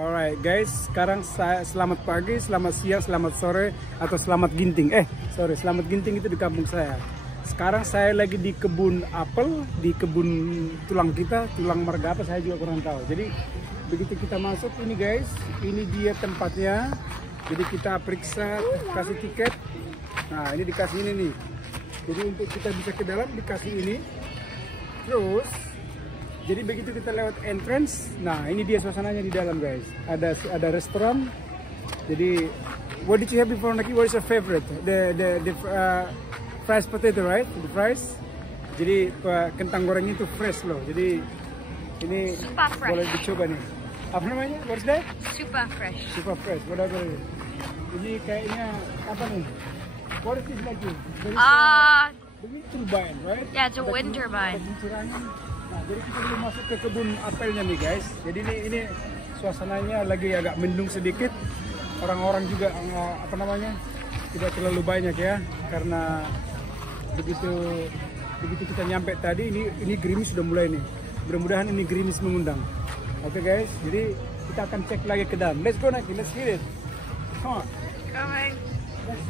Alright guys, sekarang saya selamat pagi, selamat siang, selamat sore, atau selamat ginting. Selamat ginting itu di kampung saya. Sekarang saya lagi di kebun apel, di kebun tulang marga apa saya juga kurang tahu. Jadi begitu kita masuk ini guys, ini dia tempatnya. Jadi kita periksa, kasih tiket. Nah ini dikasih ini nih. Jadi untuk kita bisa ke dalam dikasih ini. Terus jadi begitu kita lewat entrance, nah ini dia suasananya di dalam guys. Ada restoran. Jadi what did you have before, Naki? What is your favorite? The fried potato, right? The fries. Jadi kentang goreng itu fresh loh. Jadi ini boleh dicoba nih. Apa namanya? What's that? Super fresh. Super fresh. Whatever. Ini kayaknya apa nih? What is this like? The wind turbine, right? Yeah, it's a wind turbine. Nah, jadi kita belum masuk ke kebun apelnya nih guys. Jadi ini suasananya lagi agak mendung sedikit. Orang-orang juga apa namanya tidak terlalu banyak ya, karena begitu kita nyampe tadi ini gerimis sudah mulai nih. Mudah-mudahan ini gerimis mengundang. Oke guys, jadi kita akan cek lagi ke dalam. Let's go Naki, let's hit it. Come on. Coming.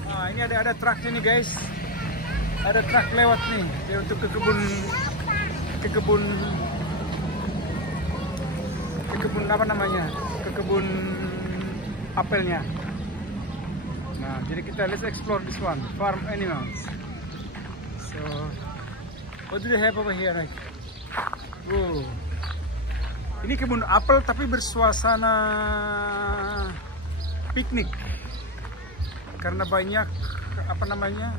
Nah, ini ada truknya nih guys. Ada truk lewat nih untuk ke kebun apa namanya, ke kebun apelnya. Nah jadi kita let's explore this one, farm animals. So what do they have over here? Wow, ini kebun apel tapi bersuasana piknik karena banyak apa namanya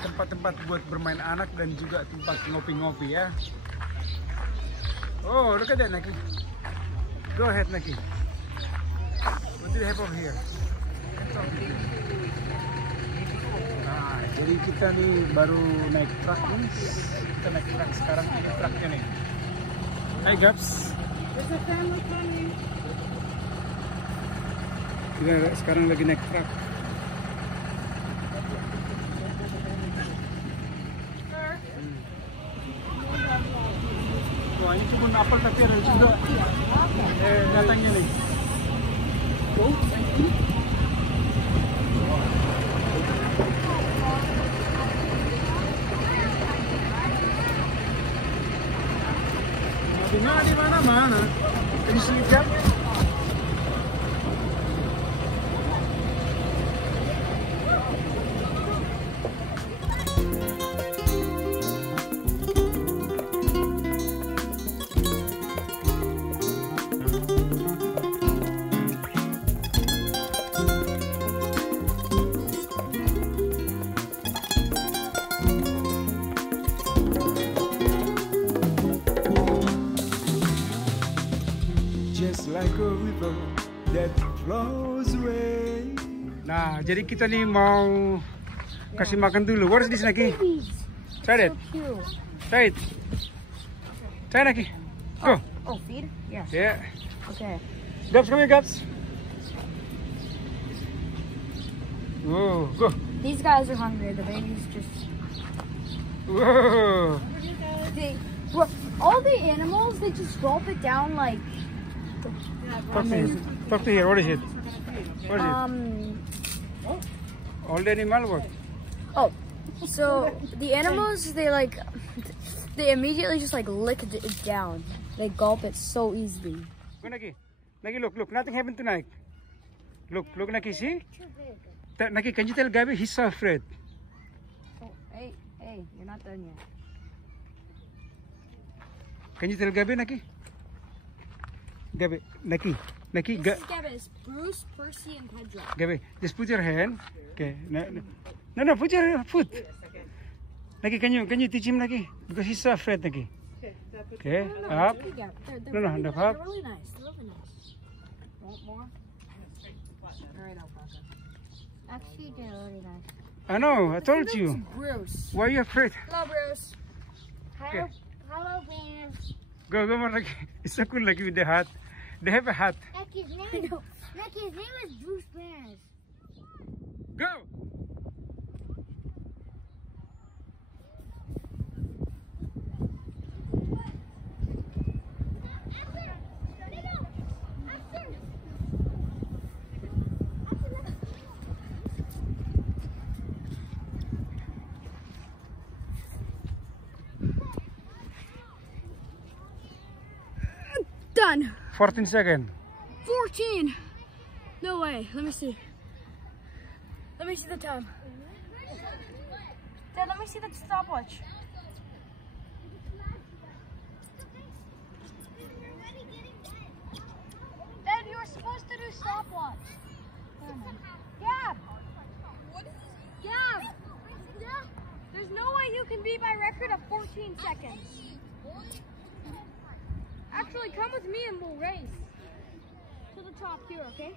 tempat-tempat buat bermain anak dan juga tempat ngopi-ngopi ya. Oh, look at that Naki. Go ahead Naki. What do they have over here? Nah, jadi kita nih baru naik truk nih. Kita naik truk sekarang, ini truknya nih. Hai Gaps. There's a family coming. Kita sekarang lagi naik truk. Wah, ini kebun apel tapi ada juga datangnya nih. Oh, di mana-mana. Ini sejak. Like a river that flows away. Nah, jadi kita nih mau kasih makan dulu. What is this Naki? Try it. Try it. Try Naki. Go. Oh, feed? Yes. Yeah. Okay. Gaps, come here, Gaps. Whoa, go. These guys are hungry. The babies just. Whoa. All the animals, they just gulp it down like. Talk to here. What is it? What is it? All the animal what? Oh, so the animals they immediately just like lick it down. They gulp it so easily. Go Naki. Naki, look. Nothing happened tonight. Look, Naki. See? Naki, can you tell Gabi he's so afraid? Oh, hey, you're not done yet. Can you tell Gabi, Naki? Gabi, Naki. This is Gabi's Bruce, Percy, and Pedro. Gabi, just put your hand. Okay. No, put your foot. Naki, can you teach him, Naki? Because he's so afraid, Naki. Okay, up. No, up. They're really nice. Want more? All right, Alpaca. Actually, they're really nice. I know, I told you. Bruce. Why are you afraid? Hello, Bruce. Okay. Hello, Bruce. Go, Naki. It's so cool, Naki, with the hat. They have a hat. Lucky's name is Bruce Bears. Go! Done. 14 seconds. 14. No way. Let me see. Let me see the time. Dad, let me see the stopwatch. Dad, you were supposed to do stopwatch. Gab! Gab! There's no way you can beat my record of 14 seconds. Actually, come with me and we'll race to the top here, okay?